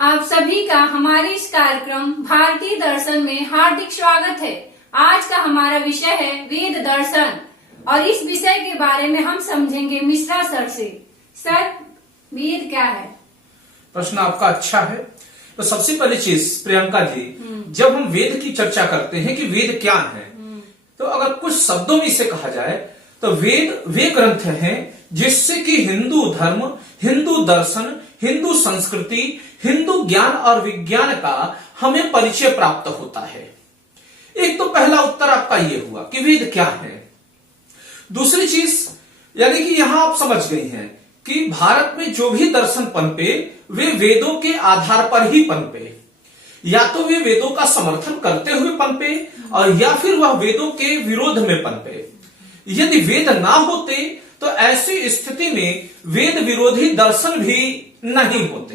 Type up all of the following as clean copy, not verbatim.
आप सभी का हमारे इस कार्यक्रम भारतीय दर्शन में हार्दिक स्वागत है। आज का हमारा विषय है वेद दर्शन और इस विषय के बारे में हम समझेंगे मिश्रा सर से। सर, वेद क्या है? प्रश्न आपका अच्छा है। तो सबसे पहली चीज प्रियंका जी, जब हम वेद की चर्चा करते हैं कि वेद क्या है, तो अगर कुछ शब्दों में इसे कहा जाए तो वेद वे ग्रंथ हैं जिससे कि हिंदू धर्म, हिंदू दर्शन, हिंदू संस्कृति, हिंदू ज्ञान और विज्ञान का हमें परिचय प्राप्त होता है। एक तो पहला उत्तर आपका ये हुआ कि वेद क्या है। दूसरी चीज यानी कि यहां आप समझ गई हैं कि भारत में जो भी दर्शन पनपे वे वेदों के आधार पर ही पनपे। या तो वे वेदों का समर्थन करते हुए पनपे और या फिर वह वेदों के विरोध में पनपे। यदि वेद ना होते तो ऐसी स्थिति में वेद विरोधी दर्शन भी नहीं होते।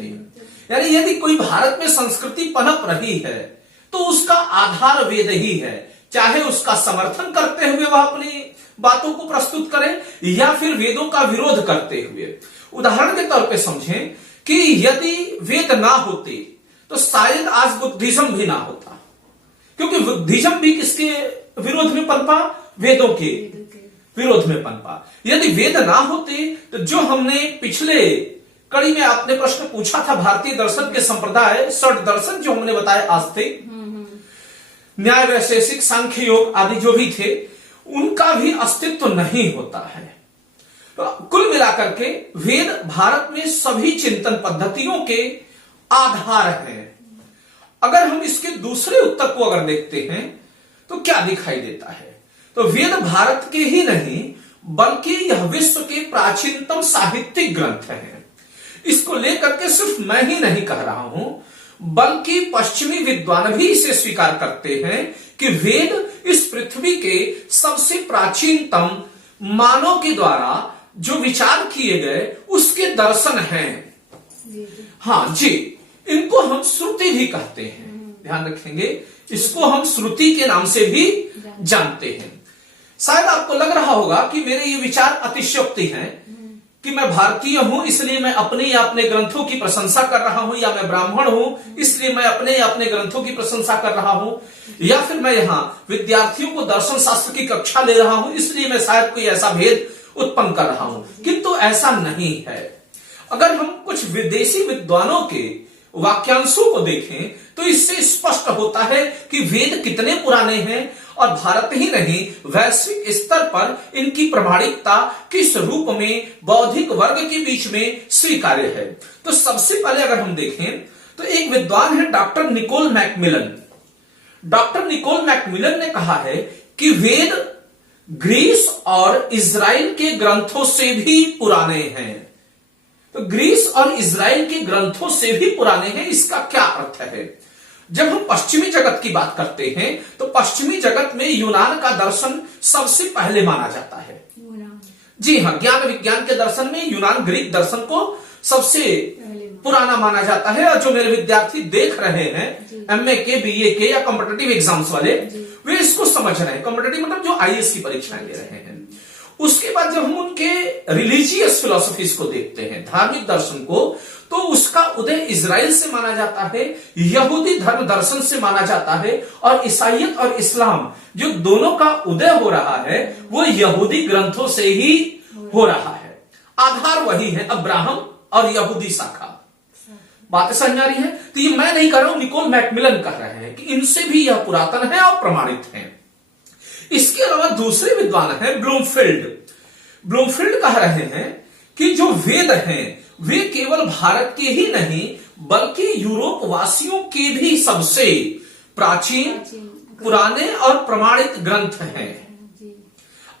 यानी यदि कोई भारत में संस्कृति पनप रही है तो उसका आधार वेद ही है, चाहे उसका समर्थन करते हुए वह अपनी बातों को प्रस्तुत करे या फिर वेदों का विरोध करते हुए। उदाहरण के तौर पे समझें कि यदि वेद ना होते तो शायद आज बुद्धिज्म भी ना होता, क्योंकि बुद्धिज्म भी किसके विरोध में पनपा? वेदों के विरोध में पनपा। यदि वेद ना होते तो जो हमने पिछले कड़ी में आपने प्रश्न पूछा था, भारतीय दर्शन के संप्रदाय 6 दर्शन जो हमने बताए आस्तिक, न्याय, वैशेषिक, सांख्य, योग आदि जो भी थे, उनका भी अस्तित्व नहीं होता है। तो कुल मिलाकर के वेद भारत में सभी चिंतन पद्धतियों के आधार हैं। अगर हम इसके दूसरे उत्तर को अगर देखते हैं तो क्या दिखाई देता है? तो वेद भारत के ही नहीं बल्कि यह विश्व के प्राचीनतम साहित्यिक ग्रंथ है। इसको लेकर के सिर्फ मैं ही नहीं कह रहा हूं बल्कि पश्चिमी विद्वान भी इसे स्वीकार करते हैं कि वेद इस पृथ्वी के सबसे प्राचीनतम मानव के द्वारा जो विचार किए गए उसके दर्शन हैं। हाँ जी, इनको हम श्रुति भी कहते हैं, ध्यान रखेंगे, इसको हम श्रुति के नाम से भी जानते हैं। शायद आपको लग रहा होगा कि मेरे ये विचार अतिशयोक्ति हैं कि मैं भारतीय हूं इसलिए मैं अपने या अपने ग्रंथों की प्रशंसा कर रहा हूं, या मैं ब्राह्मण हूं इसलिए मैं अपने या अपने ग्रंथों की प्रशंसा कर रहा हूं, या फिर मैं यहां विद्यार्थियों को दर्शन शास्त्र की कक्षा ले रहा हूं इसलिए मैं शायद कोई ऐसा भेद उत्पन्न कर रहा हूं। किंतु ऐसा नहीं है। अगर हम कुछ विदेशी विद्वानों के वाक्यांशों को देखें तो इससे स्पष्ट होता है कि वेद कितने पुराने हैं और भारत ही नहीं वैश्विक स्तर पर इनकी प्रामाणिकता किस रूप में बौद्धिक वर्ग के बीच में स्वीकार्य है। तो सबसे पहले अगर हम देखें तो एक विद्वान है doctor Nicole McMillan. Doctor Nicole McMillan ने कहा है कि वेद ग्रीस और इजराइल के ग्रंथों से भी पुराने हैं। तो ग्रीस और इजराइल के ग्रंथों से भी पुराने हैं, इसका क्या अर्थ है? जब हम पश्चिमी जगत की बात करते हैं तो पश्चिमी जगत में यूनान का दर्शन सबसे पहले माना जाता है। जी हाँ, ज्ञान विज्ञान के दर्शन में यूनान ग्रीक दर्शन को सबसे पुराना माना जाता है। और जो मेरे विद्यार्थी देख रहे हैं एमए के, बीए के या कॉम्पिटिटिव एग्जाम्स वाले, वे इसको समझ रहे हैं। कॉम्पिटिटिव मतलब जो आईएएस की परीक्षाएं दे रहे हैं। उसके बाद जब हम उनके रिलीजियस फिलोसफीज को देखते हैं, धार्मिक दर्शन को, तो उसका उदय इजराइल से माना जाता है, यहूदी धर्म दर्शन से माना जाता है, और ईसाईयत और इस्लाम जो दोनों का उदय हो रहा है वो यहूदी ग्रंथों से ही हो रहा है। आधार वही है, अब्राहम और यहूदी शाखा। बात समझ आ रही है? तो ये मैं नहीं कर रहा हूं, निकोल मैकमिलन कह रहे हैं कि इनसे भी यह पुरातन है और प्रमाणित है। इसके अलावा दूसरे विद्वान है ब्लूमफील्ड। ब्लूमफील्ड कह रहे हैं कि जो वेद हैं वे केवल भारत के ही नहीं बल्कि यूरोप वासियों के भी सबसे प्राचीन, पुराने और प्रमाणित ग्रंथ हैं।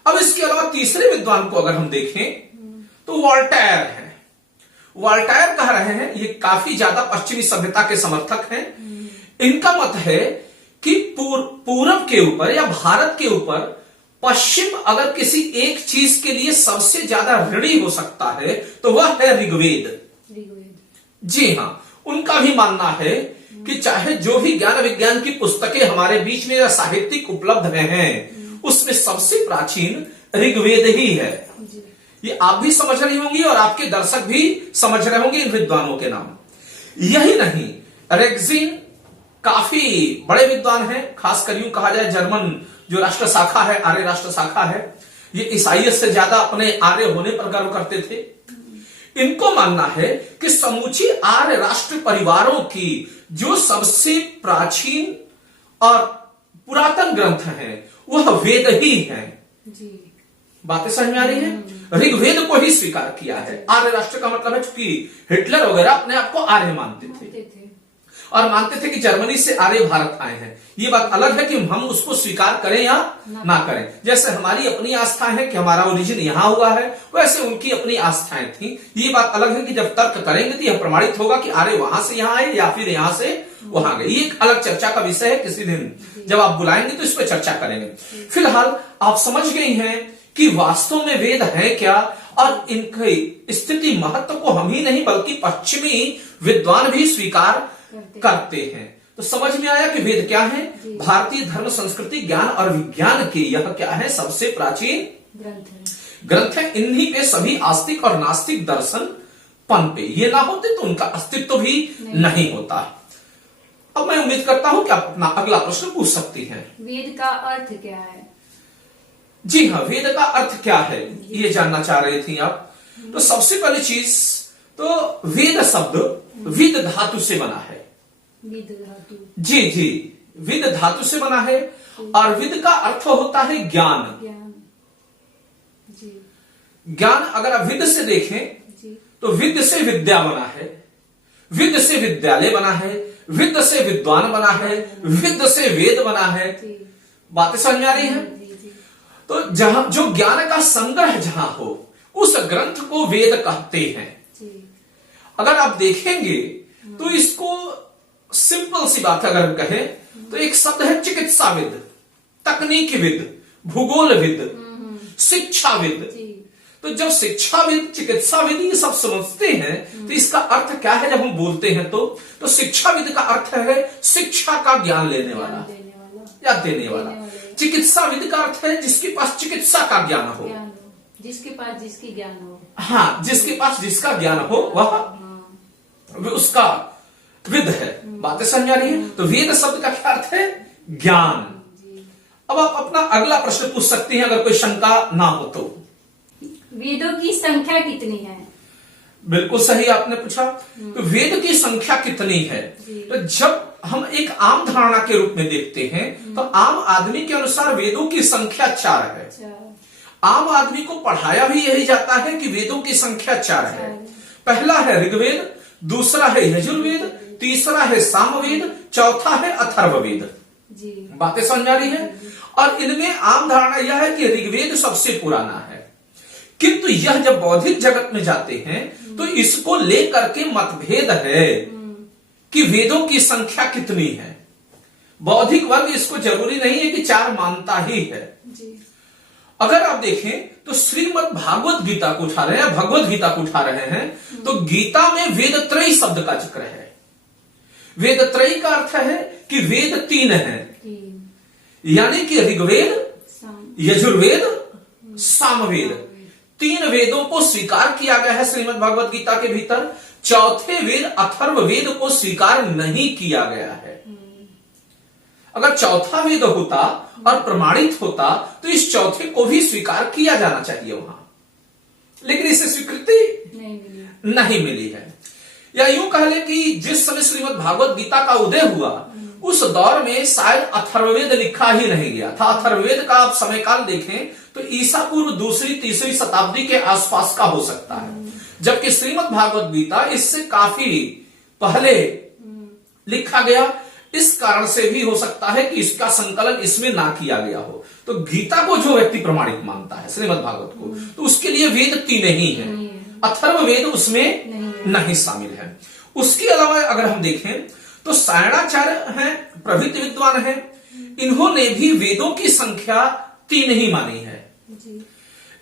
अब इसके अलावा तीसरे विद्वान को अगर हम देखें तो वॉल्टेयर है। वॉल्टेयर कह रहे हैं, ये काफी ज्यादा पश्चिमी सभ्यता के समर्थक हैं। इनका मत है कि पूरब के ऊपर या भारत के ऊपर पश्चिम अगर किसी एक चीज के लिए सबसे ज्यादा ऋणी हो सकता है तो वह है ऋग्वेद। जी हां, उनका भी मानना है कि चाहे जो भी ज्ञान विज्ञान की पुस्तकें हमारे बीच में या साहित्यिक उपलब्ध हैं उसमें सबसे प्राचीन ऋग्वेद ही है। ये आप भी समझ रही होंगी और आपके दर्शक भी समझ रहे होंगे इन विद्वानों के नाम। यही नहीं, रेक्जिन काफी बड़े विद्वान हैं, खासकर यूं कहा जाए जर्मन जो राष्ट्र शाखा है, आर्य राष्ट्र शाखा है, ये ईसाइयत से ज्यादा अपने आर्य होने पर गर्व करते थे। इनको मानना है कि समूची आर्य राष्ट्र परिवारों की जो सबसे प्राचीन और पुरातन ग्रंथ है वह वेद ही है। जी। बातें समझ में आ रही है? ऋग्वेद को ही स्वीकार किया है। आर्य राष्ट्र का मतलब है चूंकि हिटलर वगैरह अपने आप को आर्य मानते थे और मानते थे कि जर्मनी से आर्य भारत आए हैं। ये बात अलग है कि हम उसको स्वीकार करें या ना करें। जैसे हमारी अपनी आस्था है कि हमारा ओरिजिन यहां हुआ है, वैसे उनकी अपनी आस्थाएं थी। ये बात अलग है कि जब तर्क करेंगे तो यह प्रमाणित होगा कि आर्य वहां से यहां आए या फिर यहां से वहां गए। ये एक अलग चर्चा का विषय है, किसी दिन जब आप बुलाएंगे तो इस पर चर्चा करेंगे। फिलहाल आप समझ गई हैं कि वास्तव में वेद है क्या और इनकी स्थिति महत्व को हम ही नहीं बल्कि पश्चिमी विद्वान भी स्वीकार करते हैं। तो समझ में आया कि वेद क्या है? भारतीय धर्म, संस्कृति, ज्ञान और विज्ञान के यह क्या है? सबसे प्राचीन ग्रंथ है। इन्हीं पे सभी आस्तिक और नास्तिक दर्शन पनपे। ये ना होते तो उनका अस्तित्व भी नहीं होता। अब मैं उम्मीद करता हूं कि आप अपना अगला प्रश्न पूछ सकती हैं। वेद का अर्थ क्या है? जी हाँ, वेद का अर्थ क्या है ये जानना चाह रही थी आप। तो सबसे पहली चीज तो वेद शब्द विद धातु से बना है। विद धातु? जी जी, विद धातु से बना है और विद का अर्थ होता है ज्ञान। ज्ञान। जी। ज्ञान अगर आप विद से देखें जी। तो विद से विद्या बना है, विद से विद्यालय बना है, विद से विद्वान बना है, विद से वेद बना है। बातें समझ में आ रही है? तो जहां जो ज्ञान का संग्रह जहां हो उस ग्रंथ को वेद कहते हैं। अगर आप देखेंगे तो इसको सिंपल सी बात अगर हम कहें तो एक शब्द है चिकित्साविद, तकनीकीविद, भूगोलविद, शिक्षाविद। तो जब शिक्षाविद, चिकित्साविद ये सब समझते हैं तो इसका अर्थ क्या है? जब हम बोलते हैं तो शिक्षाविद का अर्थ है शिक्षा का ज्ञान लेने वाला या देने वाला। चिकित्साविद का अर्थ है जिसके पास चिकित्सा का ज्ञान हो, जिसके पास जिसकी ज्ञान हो। हाँ, जिसके पास जिसका ज्ञान हो वह उसका विद है। बातें समझ आ रही है? तो वेद शब्द का क्या अर्थ है? ज्ञान। अब आप अपना अगला प्रश्न पूछ सकती हैं अगर कोई शंका ना हो तो। वेदों की संख्या कितनी है? बिल्कुल सही आपने पूछा। तो वेद की संख्या कितनी है? तो जब हम एक आम धारणा के रूप में देखते हैं तो आम आदमी के अनुसार वेदों की संख्या 4 है। आम आदमी को पढ़ाया भी यही जाता है कि वेदों की संख्या 4 है। पहला है ऋग्वेद, दूसरा है यजुर्वेद, तीसरा है सामवेद, चौथा है अथर्ववेद। बातें समझ आ रही है? और इनमें आम धारणा यह है कि ऋग्वेद सबसे पुराना है, किंतु यह जब बौद्धिक जगत में जाते हैं तो इसको लेकर के मतभेद है कि वेदों की संख्या कितनी है। बौद्धिक वर्ग इसको जरूरी नहीं है कि 4 मानता ही है। अगर आप देखें तो श्रीमद् भागवत गीता को उठा रहे हैं, भगवत गीता को उठा रहे हैं तो गीता में वेद त्रयी शब्द का जिक्र है। वेद त्रयी का अर्थ है कि वेद 3 है, यानी कि ऋग्वेद, यजुर्वेद, सामवेद, 3 वेदों को स्वीकार किया गया है श्रीमद् भागवत गीता के भीतर। चौथे वेद अथर्ववेद को स्वीकार नहीं किया गया है। अगर चौथा वेद होता और प्रमाणित होता तो इस चौथे को भी स्वीकार किया जाना चाहिए वहां, लेकिन इसे स्वीकृति नहीं मिली है। या यूं कह ले कि जिस समय श्रीमद् भागवत गीता का उदय हुआ उस दौर में शायद अथर्ववेद लिखा ही नहीं गया था। अथर्ववेद का आप समय काल देखें तो ईसा पूर्व 2री-3री शताब्दी के आसपास का हो सकता है, जबकि श्रीमद् भागवत गीता इससे काफी पहले लिखा गया। इस कारण से भी हो सकता है कि इसका संकलन इसमें ना किया गया हो। तो गीता को जो व्यक्ति प्रमाणित मानता है श्रीमद् भागवत को, तो उसके लिए वेद 3 ही है, अथर्ववेद उसमें नहीं शामिल है। उसके अलावा अगर हम देखें तो सायणाचार्य हैं, प्रभृति विद्वान हैं, इन्होंने भी वेदों की संख्या 3 ही मानी है।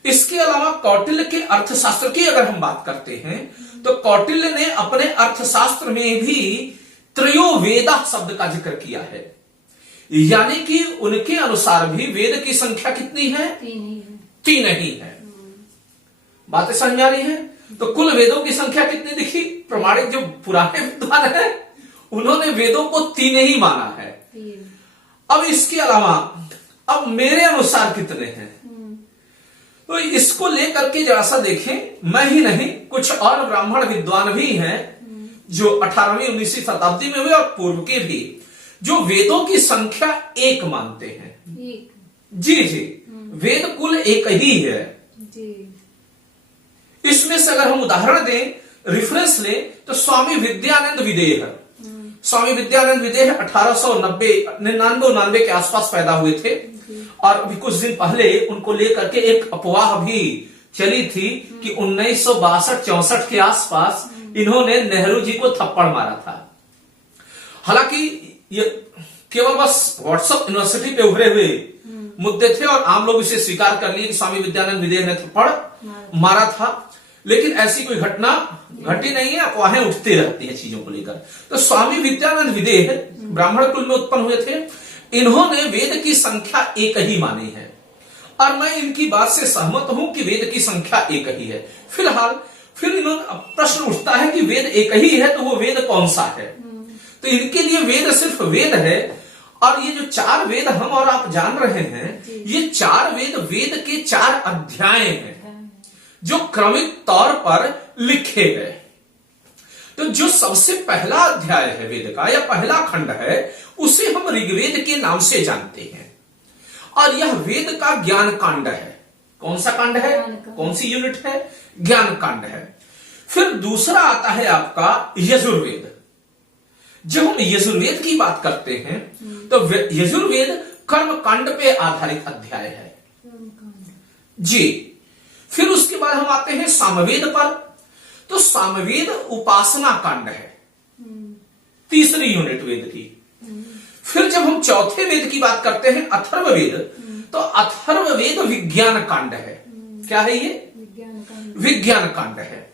इसके अलावा कौटिल्य के अर्थशास्त्र की अगर हम बात करते हैं तो कौटिल्य ने अपने अर्थशास्त्र में भी त्रयोवेदा शब्द का जिक्र किया है, यानी कि उनके अनुसार भी वेद की संख्या कितनी है? 3 ही है। बातें समझ आ रही है? तो कुल वेदों की संख्या कितनी दिखी? प्रमाणिक जो पुराने विद्वान है उन्होंने वेदों को 3 ही माना है। अब इसके अलावा अब मेरे अनुसार कितने हैं? तो इसको लेकर के जरा सा देखें, मैं ही नहीं कुछ और ब्राह्मण विद्वान भी हैं जो 18वीं 19वीं शताब्दी में हुए और पूर्व के भी, जो वेदों की संख्या 1 मानते हैं। जी जी, वेद कुल 1 ही है जी। इसमें से अगर हम उदाहरण दें, रेफरेंस लें, तो स्वामी विद्यानंद विदेह, स्वामी विद्यानंद विदेह 1899 के आसपास पैदा हुए थे और अभी कुछ दिन पहले उनको लेकर के एक अफवाह भी चली थी कि 1962-64 के आसपास इन्होंने नेहरू जी को थप्पड़ मारा था। हालांकि ये केवल बस व्हाट्सएप यूनिवर्सिटी पे उभरे हुए मुद्दे थे और आम लोग इसे स्वीकार कर लिए कि स्वामी विद्यानंद विदेह ने थप्पड़ मारा था, लेकिन ऐसी कोई घटना घटी नहीं है। अफवाहें उठती रहती हैं चीजों को लेकर। तो स्वामी विद्यानंद विदेह ब्राह्मण कुल में उत्पन्न हुए थे। इन्होंने वेद की संख्या 1 ही मानी है और मैं इनकी बात से सहमत हूं कि वेद की संख्या 1 ही है। फिलहाल फिर इन्होंने प्रश्न उठता है कि वेद 1 ही है तो वो वेद कौन सा है? तो इनके लिए वेद सिर्फ वेद है। और ये जो 4 वेद हम और आप जान रहे हैं, ये 4 वेद वेद के 4 अध्याय हैं जो क्रमिक तौर पर लिखे गए। तो जो सबसे पहला अध्याय है वेद का या पहला खंड है, उसे हम ऋग्वेद के नाम से जानते हैं और यह वेद का ज्ञान कांड है। कौन सा कांड है? कौन सी यूनिट है? ज्ञान कांड है। फिर दूसरा आता है आपका यजुर्वेद। जब हम यजुर्वेद की बात करते हैं तो यजुर्वेद कर्म कांड पे आधारित अध्याय है जी। फिर उसके बाद हम आते हैं सामवेद पर। तो सामवेद उपासना कांड है, तीसरी यूनिट वेद की। फिर जब हम चौथे वेद की बात करते हैं अथर्ववेद, तो अथर्ववेद विज्ञान कांड है। क्या है ये? विज्ञान कांड है।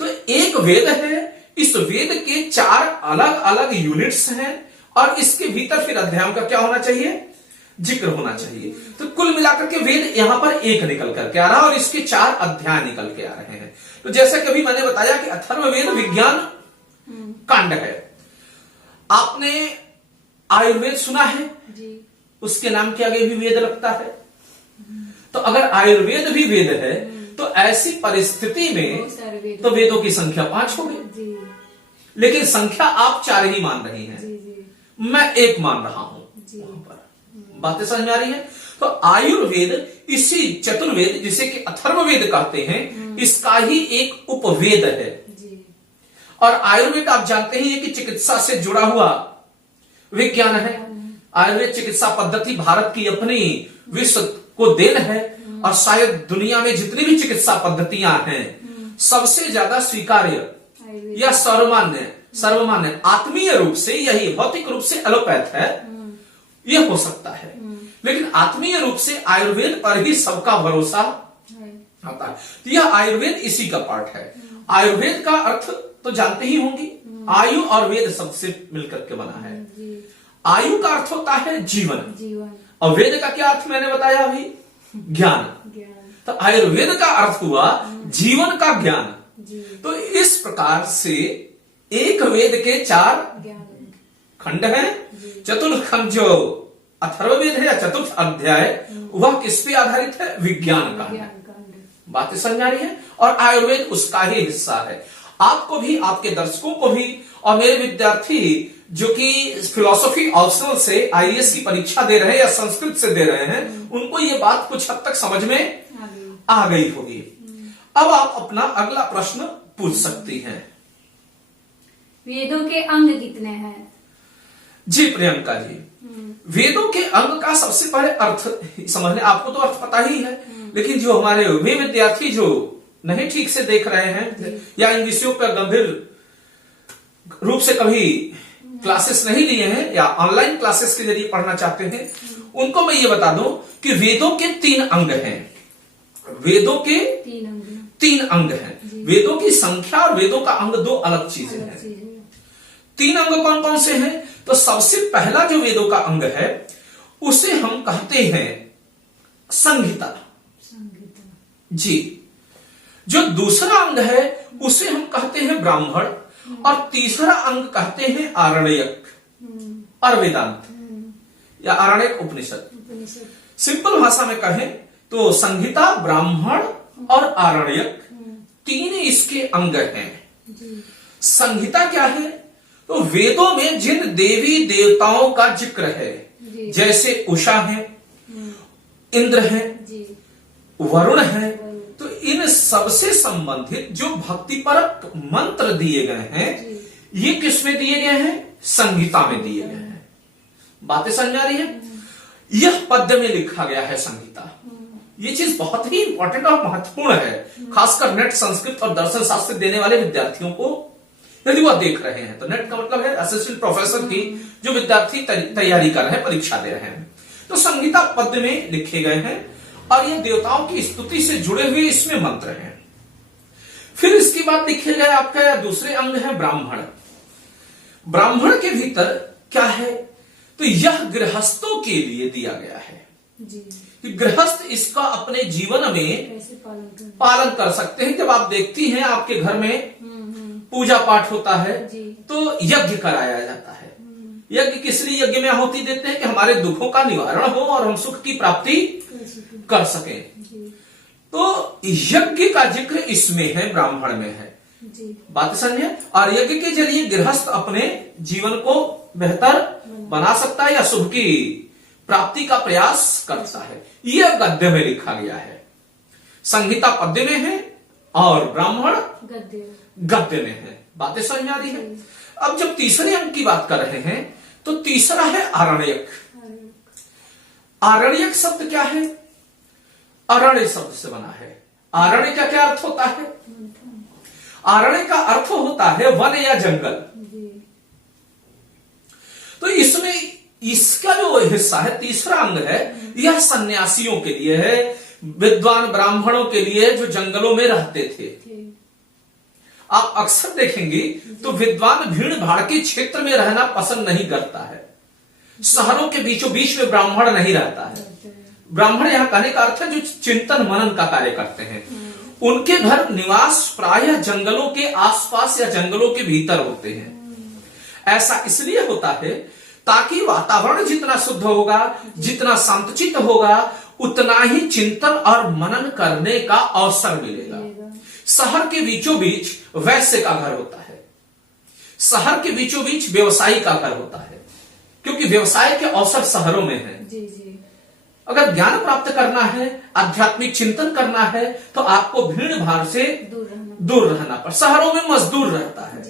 तो एक वेद है, इस वेद के 4 अलग अलग यूनिट्स हैं और इसके भीतर फिर अध्यायों का क्या होना चाहिए? जिक्र होना चाहिए। तो कुल मिलाकर के वेद यहां पर 1 निकल करके आ रहा है और इसके 4 अध्याय निकल के आ रहे हैं। तो जैसे कभी मैंने बताया कि अथर्ववेद विज्ञान कांड है। आपने आयुर्वेद सुना है जी। उसके नाम के आगे भी वेद लगता है। तो अगर आयुर्वेद भी वेद है तो ऐसी परिस्थिति में तो वेदों की संख्या 5 हो गई, लेकिन संख्या आप 4 ही मान रही हैं, मैं 1 मान रहा हूं। वहां पर बातें समझ में आ रही है? तो आयुर्वेद इसी चतुर्वेद जिसे कि अथर्ववेद कहते हैं, इसका ही एक उपवेद है। और आयुर्वेद आप जानते ही हैं कि चिकित्सा से जुड़ा हुआ विज्ञान है। आयुर्वेद चिकित्सा पद्धति भारत की अपनी विश्व को देन है और शायद दुनिया में जितनी भी चिकित्सा पद्धतियां हैं सबसे ज्यादा स्वीकार्य या सर्वमान्य आत्मीय रूप से, यही भौतिक रूप से एलोपैथ है, यह हो सकता है, लेकिन आत्मीय रूप से आयुर्वेद पर ही सबका भरोसा आता है। तो यह आयुर्वेद इसी का पार्ट है। आयुर्वेद का अर्थ तो जानते ही होंगे, आयु और वेद सबसे मिलकर के बना है। आयु का अर्थ होता है जीवन और वेद का क्या अर्थ मैंने बताया अभी? ज्ञान। तो आयुर्वेद का अर्थ हुआ जीवन का ज्ञान। तो इस प्रकार से एक वेद के 4 खंड हैं। चतुर्थ खंड जो अथर्ववेद है या चतुर्थ अध्याय, वह किस पे आधारित है? विज्ञान का। बातें समझ आ रही है? और आयुर्वेद उसका ही हिस्सा है। आपको भी, आपके दर्शकों को भी और मेरे विद्यार्थी जो कि फिलॉसफी ऑप्शनल से आईएएस की परीक्षा दे रहे हैं या संस्कृत से दे रहे हैं, उनको ये बात कुछ हद तक समझ में आ गई होगी। अब आप अपना अगला प्रश्न पूछ सकती हैं। वेदों के अंग कितने हैं? जी प्रियंका जी, वेदों के अंग का सबसे पहले अर्थ समझने, आपको तो अर्थ पता ही है, लेकिन जो हमारे वे विद्यार्थी जो नहीं ठीक से देख रहे हैं या इन विषयों पर गंभीर रूप से कभी क्लासेस नहीं लिए हैं या ऑनलाइन क्लासेस के जरिए पढ़ना चाहते हैं, उनको मैं ये बता दूं कि वेदों के 3 अंग हैं। वेदों के 3 अंग हैं। वेदों की संख्या और वेदों का अंग 2 अलग चीजें हैं। 3 अंग कौन कौन से हैं? तो सबसे पहला जो वेदों का अंग है उसे हम कहते हैं संहिता जी। जो दूसरा अंग है उसे हम कहते हैं ब्राह्मण, और तीसरा अंग कहते हैं आरण्यक और वेदांत या आरण्यक उपनिषद। सिंपल भाषा में कहें तो संहिता, ब्राह्मण और आरण्यक तीन इसके अंग हैं। संहिता क्या है? तो वेदों में जिन देवी देवताओं का जिक्र है, जैसे उषा है, इंद्र है, वरुण है, तो इन सबसे संबंधित जो भक्तिपरक मंत्र दिए गए हैं, ये किसमें दिए गए हैं? संहिता में दिए गए हैं। बातें समझ आ रही है? यह पद्य में लिखा गया है संहिता। ये चीज बहुत ही इंपॉर्टेंट और महत्वपूर्ण है, खासकर नेट संस्कृत और दर्शन शास्त्र देने वाले विद्यार्थियों को। यदि वह देख रहे हैं तो नेट का मतलब है असिस्टेंट प्रोफेसर की जो विद्यार्थी तैयारी कर रहे हैं, परीक्षा दे रहे हैं। तो संहिता पद्य में लिखे गए हैं और ये देवताओं की स्तुति से जुड़े हुए इसमें मंत्र हैं। फिर इसके बाद लिखे गए आपका दूसरे अंग है ब्राह्मण। ब्राह्मण के भीतर क्या है? तो यह गृहस्थों के लिए दिया गया है कि गृहस्थ इसका अपने जीवन में पालन कर सकते हैं। जब आप देखती हैं आपके घर में पूजा पाठ होता है तो यज्ञ कराया जाता है। यज्ञ किस लिए यज्ञ में आहुति देते हैं? कि हमारे दुखों का निवारण हो और हम सुख की प्राप्ति कर सकें। तो यज्ञ का जिक्र इसमें है, ब्राह्मण में है। बात समझे? और यज्ञ के जरिए गृहस्थ अपने जीवन को बेहतर बना सकता है या सुख की प्राप्ति का प्रयास करता है। यह गद्य में लिखा गया है। संहिता पद्य में है और ब्राह्मण गद्य में है। बातें समझ आ रही है? अब जब तीसरे अंग की बात कर रहे हैं तो तीसरा है आरण्यक। आरण्यक शब्द क्या है? अरण्य शब्द से बना है। आरण्य का क्या अर्थ होता है? आरण्य का अर्थ होता है वन या जंगल। तो इसमें इसका जो हिस्सा है, तीसरा अंग है, यह सन्यासियों के लिए है, विद्वान ब्राह्मणों के लिए जो जंगलों में रहते थे। आप अक्सर देखेंगे तो विद्वान भीड़ भाड़ के क्षेत्र में रहना पसंद नहीं करता है। शहरों के बीचों बीच में ब्राह्मण नहीं रहता है। ब्राह्मण यहां कहने का अर्थ है जो चिंतन मनन का कार्य करते हैं। उनके घर निवास प्रायः जंगलों के आसपास या जंगलों के भीतर होते हैं। ऐसा इसलिए होता है ताकि वातावरण जितना शुद्ध होगा, जितना शांतचित्त होगा, उतना ही चिंतन और मनन करने का अवसर मिलेगा। शहर के बीचों बीच वैश्य का घर होता है, शहर के बीचों बीच व्यवसायी का घर होता है, क्योंकि व्यवसाय के अवसर शहरों में है। अगर ज्ञान प्राप्त करना है, आध्यात्मिक चिंतन करना है, तो आपको भीड़ भाड़ से दूर रहना पड़ता। शहरों में मजदूर रहता है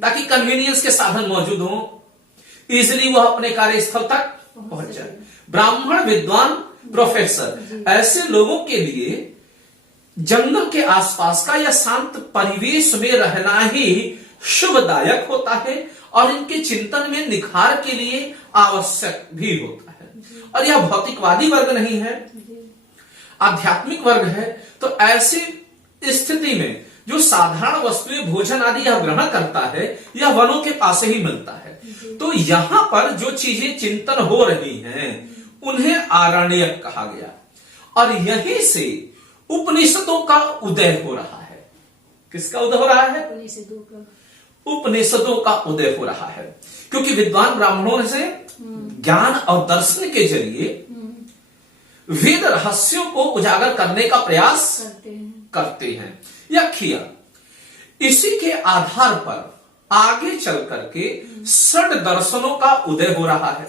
ताकि कन्वीनियंस के साधन मौजूद हो, इजिली वह अपने कार्यस्थल तक पहुंच जाए। ब्राह्मण, विद्वान, प्रोफेसर, ऐसे लोगों के लिए जंगल के आसपास का या शांत परिवेश में रहना ही शुभदायक होता है और इनके चिंतन में निखार के लिए आवश्यक भी होता है। और यह भौतिकवादी वर्ग नहीं है, आध्यात्मिक वर्ग है। तो ऐसी स्थिति में जो साधारण वस्तुएं, भोजन आदि यह ग्रहण करता है, यह वनों के पास ही मिलता है। तो यहां पर जो चीजें चिंतन हो रही हैं उन्हें आरण्यक कहा गया और यहीं से उपनिषदों का उदय हो रहा है। किसका उदय हो रहा है? उपनिषदों का उदय हो रहा है, क्योंकि विद्वान ब्राह्मणों से ज्ञान और दर्शन के जरिए वेद रहस्यों को उजागर करने का प्रयास करते हैं या किया। इसी के आधार पर आगे चल करके षड दर्शनों का उदय हो रहा है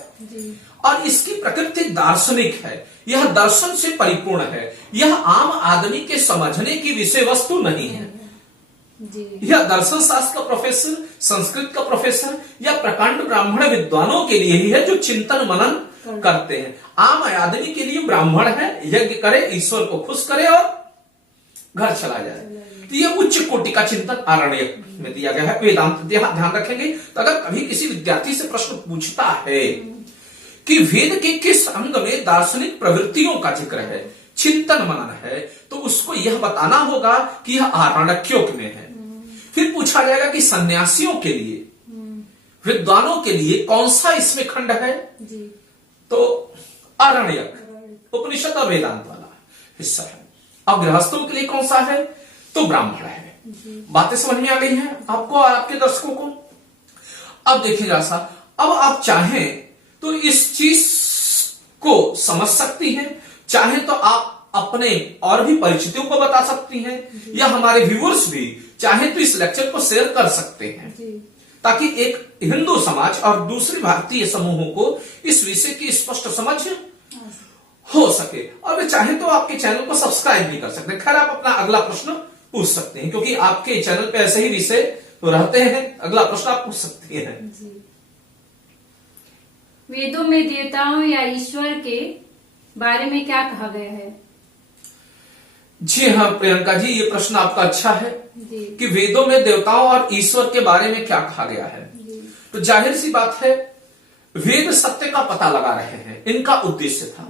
और इसकी प्रकृति दार्शनिक है। यह दर्शन से परिपूर्ण है। यह आम आदमी के समझने की विषय वस्तु नहीं है। यह दर्शन शास्त्र का प्रोफेसर, संस्कृत का प्रोफेसर या प्रकांड ब्राह्मण विद्वानों के लिए ही है जो चिंतन मनन करते हैं। आम आदमी के लिए ब्राह्मण है, यज्ञ करे, ईश्वर को खुश करे और घर चला जाए। तो यह उच्च कोटि का चिंतन आरण्यक में दिया गया है। वेदांत ध्यान रखेंगे तो अगर कभी किसी विद्यार्थी से प्रश्न पूछता है कि वेद के किस अंग में दार्शनिक प्रवृत्तियों का जिक्र है, चिंतन मनन है, तो उसको यह बताना होगा कि यह आरण्यक में है। फिर पूछा जाएगा कि सन्यासियों के लिए, विद्वानों के लिए कौन सा इसमें खंड है? तो आरण्यक, उपनिषद और वेदांत वाला हिस्सा है। अब गृहस्थों के लिए कौन सा है? तो ब्राह्मण है। बातें समझ में आ गई हैं आपको और आपके दर्शकों को? अब देखिए जरा सा, अब आप चाहें तो इस चीज को समझ सकती हैं, चाहे तो आप अपने और भी परिचितों को बता सकती हैं, या हमारे व्यूअर्स भी चाहे तो इस लेक्चर को शेयर कर सकते हैं, ताकि एक हिंदू समाज और दूसरे भारतीय समूहों को इस विषय की स्पष्ट समझ हो सके। और वे चाहे तो आपके चैनल को सब्सक्राइब भी कर सकते हैं। खैर, आप अपना अगला प्रश्न पूछ सकते हैं, क्योंकि आपके चैनल पे ऐसे ही विषय तो रहते हैं। अगला प्रश्न आप पूछ सकती हैं। वेदों में देवताओं या ईश्वर के बारे में क्या कहा गया है? जी हाँ प्रियंका जी, ये प्रश्न आपका अच्छा है कि वेदों में देवताओं और ईश्वर के बारे में क्या कहा गया है। तो जाहिर सी बात है, वेद सत्य का पता लगा रहे हैं, इनका उद्देश्य था।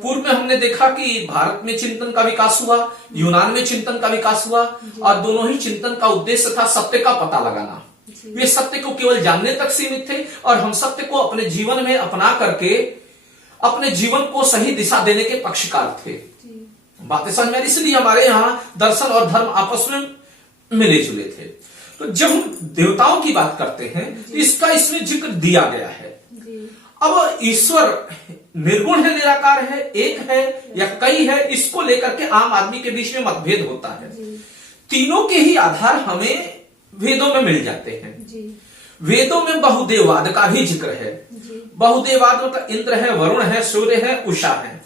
पूर्व में हमने देखा कि भारत में चिंतन का विकास हुआ, यूनान में चिंतन का विकास हुआ, और दोनों ही चिंतन का उद्देश्य था सत्य का पता लगाना। वे सत्य को केवल जानने तक सीमित थे, और हम सत्य को अपने जीवन में अपना करके अपने जीवन को सही दिशा देने के पक्षकार थे। बातें समझ में, इसलिए हमारे यहाँ दर्शन और धर्म आपस में मिले जुले थे। तो जब हम देवताओं की बात करते हैं, इसका इसमें जिक्र दिया गया है। अब ईश्वर निर्गुण है, निराकार है, एक है या कई है, इसको लेकर के आम आदमी के बीच में मतभेद होता है। तीनों के ही आधार हमें वेदों में मिल जाते हैं। वेदों में बहुदेववाद का भी जिक्र है। बहुदेववाद मतलब इंद्र है, वरुण है, सूर्य है, उषा है,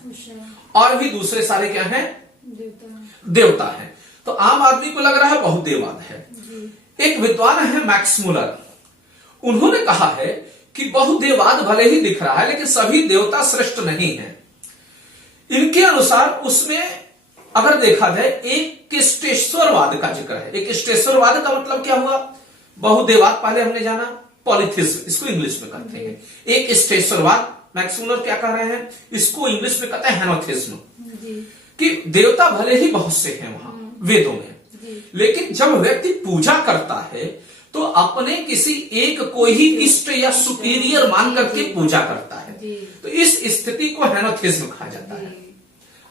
और भी दूसरे सारे क्या हैं? देवता हैं। तो आम आदमी को लग रहा है बहुदेववाद है। एक विद्वान है मैक्स मुलर, उन्होंने कहा है कि बहुदेववाद भले ही दिख रहा है, लेकिन सभी देवता श्रेष्ठ नहीं है। इनके अनुसार उसमें अगर देखा जाए, एक इष्टेश्वरवाद का जिक्र है। एक इष्टेश्वरवाद का मतलब क्या हुआ? बहुदेववाद पहले हमने जाना, पॉलिथिज्म, इसको इंग्लिश में कहते हैं। एक इष्टेश्वरवाद, मैक्स मुलर क्या कह रहे हैं, इसको इंग्लिश में कहते हैं हेनोथिज्म, कि देवता भले ही बहुत से हैं वहां वेदों में, लेकिन जब व्यक्ति पूजा करता है तो अपने किसी एक को ही इष्ट या सुपीरियर मान करके पूजा करता है। तो इस स्थिति को हेनोथिज्म कहा जाता है।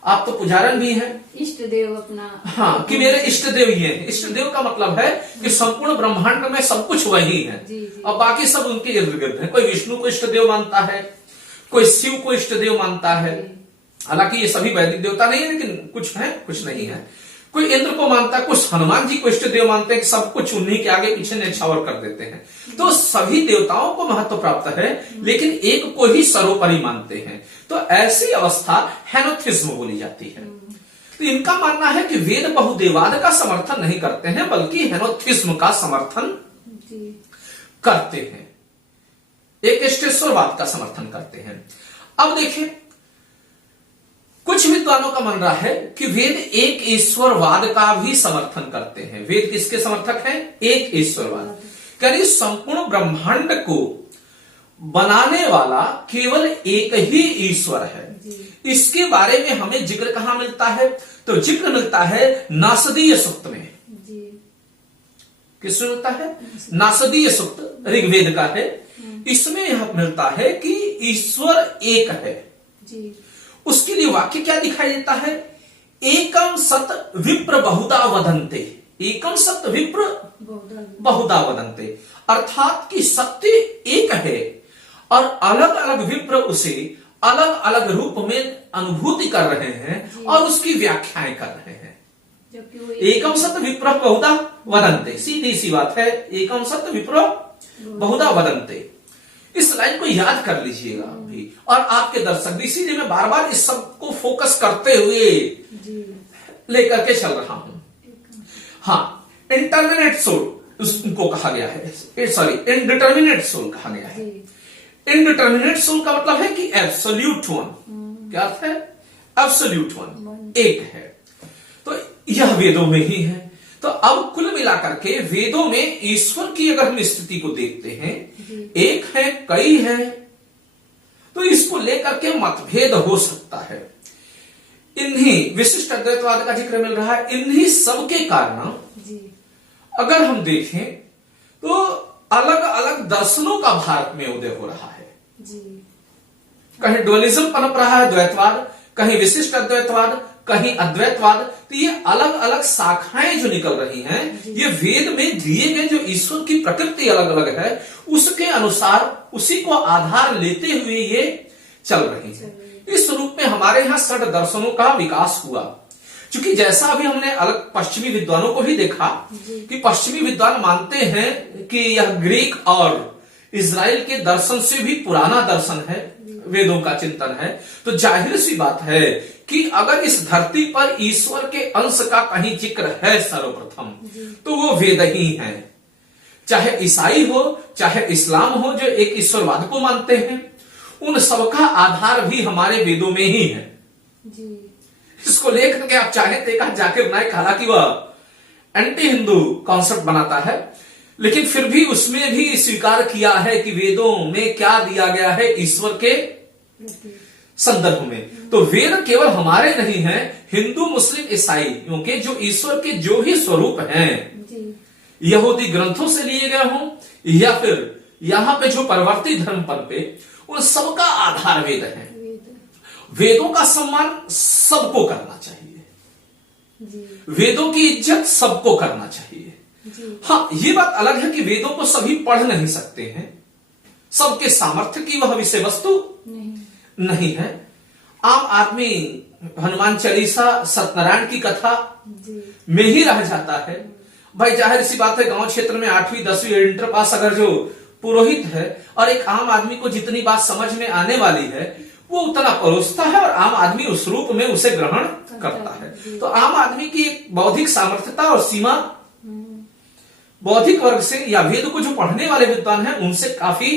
आप तो पुजारन भी हैं, इष्ट देव अपना, हाँ, कि मेरे इष्ट देव ये हैं। इष्ट देव का मतलब है कि संपूर्ण ब्रह्मांड में सब कुछ वही है, और बाकी सब उनके इर्द गिर्द है। कोई विष्णु को इष्ट देव मानता है, कोई शिव को इष्ट देव मानता है। हालांकि ये सभी वैदिक देवता नहीं है, लेकिन कुछ है कुछ नहीं है। कोई इंद्र को मानता है, कुछ हनुमान जी को इष्ट देव मानते हैं कि सब कुछ उन्हीं के आगे पीछे न्यौछावर कर देते हैं। तो सभी देवताओं को महत्व प्राप्त है, लेकिन एक को ही सर्वोपरि मानते हैं। तो ऐसी अवस्था हेनोथिज्म बोली जाती है। तो इनका मानना है कि वेद बहुदेववाद का समर्थन नहीं करते हैं, बल्कि हेनोथिज्म का समर्थन करते हैं, एक इष्टेश्वरवाद का समर्थन करते हैं। अब देखिए, कुछ विद्वानों का मन रहा है कि वेद एक ईश्वरवाद का भी समर्थन करते हैं। वेद किसके समर्थक हैं? एक ईश्वरवाद, यानी संपूर्ण ब्रह्मांड को बनाने वाला केवल एक ही ईश्वर है। इसके बारे में हमें जिक्र कहां मिलता है? तो जिक्र मिलता है नासदीय सूक्त में। किसमें मिलता है? नासदीय सूक्त ऋग्वेद का है। इसमें यह मिलता है कि ईश्वर एक है। उसके लिए वाक्य क्या दिखाई देता है? एकम सत विप्र बहुधा वदन्ते। एकम सत विप्र बहुधा वदन्ते, अर्थात कि सत्य एक है और अलग अलग विप्र उसे अलग अलग रूप में अनुभूति कर रहे हैं और उसकी व्याख्याएं कर रहे हैं। एकम सत विप्र बहुधा वदन्ते, सीधी सी बात है। एकम सत विप्र बहुधा वदन्ते, इस लाइन को याद कर लीजिएगा भी, और आपके दर्शक भी। इसीलिए मैं बार बार इस सब को फोकस करते हुए लेकर के चल रहा हूं। हाँ, इंटरमिनेट सोल उसको कहा गया है, सॉरी, इनडिटर्मिनेट सोल कहा गया है। इनडिटर्मिनेट सोल का मतलब है कि एब्सोल्यूट वन। क्या अर्थ है? एब्सोल्यूट वन, एक है। तो यह वेदों में ही है। तो अब कुल मिलाकर के वेदों में ईश्वर की अगर हम स्थिति को देखते हैं, एक है, कई है, तो इसको लेकर के मतभेद हो सकता है। इन्हीं विशिष्ट अद्वैतवाद का जिक्र मिल रहा है। इन्हीं सब के कारण अगर हम देखें तो अलग अलग दर्शनों का भारत में उदय हो रहा है। कहीं डुअलिज्म पनप रहा है, द्वैतवाद, कहीं विशिष्ट अद्वैतवाद, कहीं अद्वैतवाद। तो ये अलग अलग शाखाएं जो निकल रही हैं, ये वेद में दिए गए जो ईश्वर की प्रकृति अलग अलग है, उसके अनुसार उसी को आधार लेते हुए ये चल रही है। इस रूप में हमारे यहाँ षड दर्शनों का विकास हुआ। क्योंकि जैसा अभी हमने अलग पश्चिमी विद्वानों को भी देखा कि पश्चिमी विद्वान मानते हैं कि यह ग्रीक और इजराइल के दर्शन से भी पुराना दर्शन है, वेदों का चिंतन है। तो जाहिर सी बात है कि अगर इस धरती पर ईश्वर के अंश का कहीं जिक्र है सर्वप्रथम, तो वो वेद ही है। चाहे ईसाई हो, चाहे इस्लाम हो, जो एक ईश्वरवाद को मानते हैं, उन सबका आधार भी हमारे वेदों में ही है। इसको लेकर के आप चाहे तो एक जाकिर नाइक, हालांकि वह एंटी हिंदू कॉन्सेप्ट बनाता है, लेकिन फिर भी उसमें भी स्वीकार किया है कि वेदों में क्या दिया गया है ईश्वर के संदर्भ में। तो वेद केवल हमारे नहीं हैं, हिंदू मुस्लिम ईसाइयों के जो ईश्वर के जो भी स्वरूप हैं, यहूदी ग्रंथों से लिए गए हों या फिर यहां पे जो परवर्ती धर्म पे, उन सबका आधार वेद है। वेदों का सम्मान सबको करना चाहिए, वेदों की इज्जत सबको करना चाहिए। हाँ, ये बात अलग है कि वेदों को सभी पढ़ नहीं सकते हैं, सबके सामर्थ्य की वह विषय वस्तु नहीं है। आम आदमी हनुमान चालीसा, सत्यनारायण की कथा में ही रह जाता है। भाई जाहिर सी बात है, गांव क्षेत्र में 8वीं 10वीं इंटर पास अगर जो पुरोहित है और एक आम आदमी को जितनी बात समझ में आने वाली है, वो उतना परोसता है और आम आदमी उस रूप में उसे ग्रहण करता है। तो आम आदमी की एक बौद्धिक सामर्थ्यता और सीमा बौद्धिक वर्ग से या वेद को जो पढ़ने वाले विद्वान हैं उनसे काफी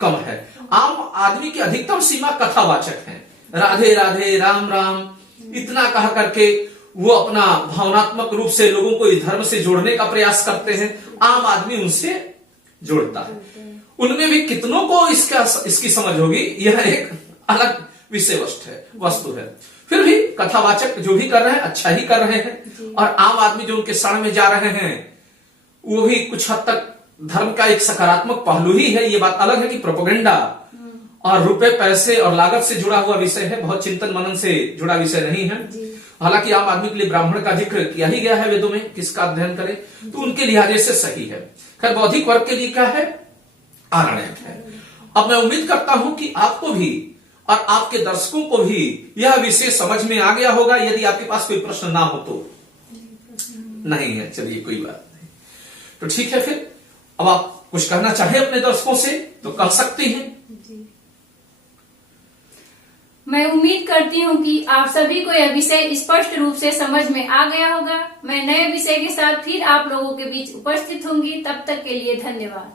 कम है। आम आदमी की अधिकतम सीमा कथावाचक है, राधे राधे राम राम इतना कहा करके वो अपना भावनात्मक रूप से लोगों को इस धर्म से जोड़ने का प्रयास करते हैं। आम आदमी उनसे जोड़ता है, उनमें भी कितनों को इसकी समझ होगी, यह एक अलग विषय वस्तु है। फिर भी कथावाचक जो भी कर रहे हैं अच्छा ही कर रहे हैं, और आम आदमी जो उनके शरण में जा रहे हैं वो भी कुछ हद तक धर्म का एक सकारात्मक पहलू ही है। ये बात अलग है कि प्रोपेगेंडा और रुपए पैसे और लागत से जुड़ा हुआ विषय है, बहुत चिंतन मनन से जुड़ा विषय नहीं है। हालांकि आम आदमी के लिए ब्राह्मण का जिक्र किया ही गया है वेदों में, किसका अध्ययन करे तो उनके लिहाजे से सही है। खैर, बौद्धिक वर्ग के लिए क्या है, आरण्यक है। अब मैं उम्मीद करता हूं कि आपको भी और आपके दर्शकों को भी यह विषय समझ में आ गया होगा। यदि आपके पास कोई प्रश्न ना हो तो नहीं है, चलिए कोई बात नहीं, तो ठीक है। फिर अब आप कुछ कहना चाहे अपने दर्शकों से तो कह सकती हैं। मैं उम्मीद करती हूँ कि आप सभी को यह विषय स्पष्ट रूप से समझ में आ गया होगा। मैं नए विषय के साथ फिर आप लोगों के बीच उपस्थित होंगी। तब तक के लिए धन्यवाद।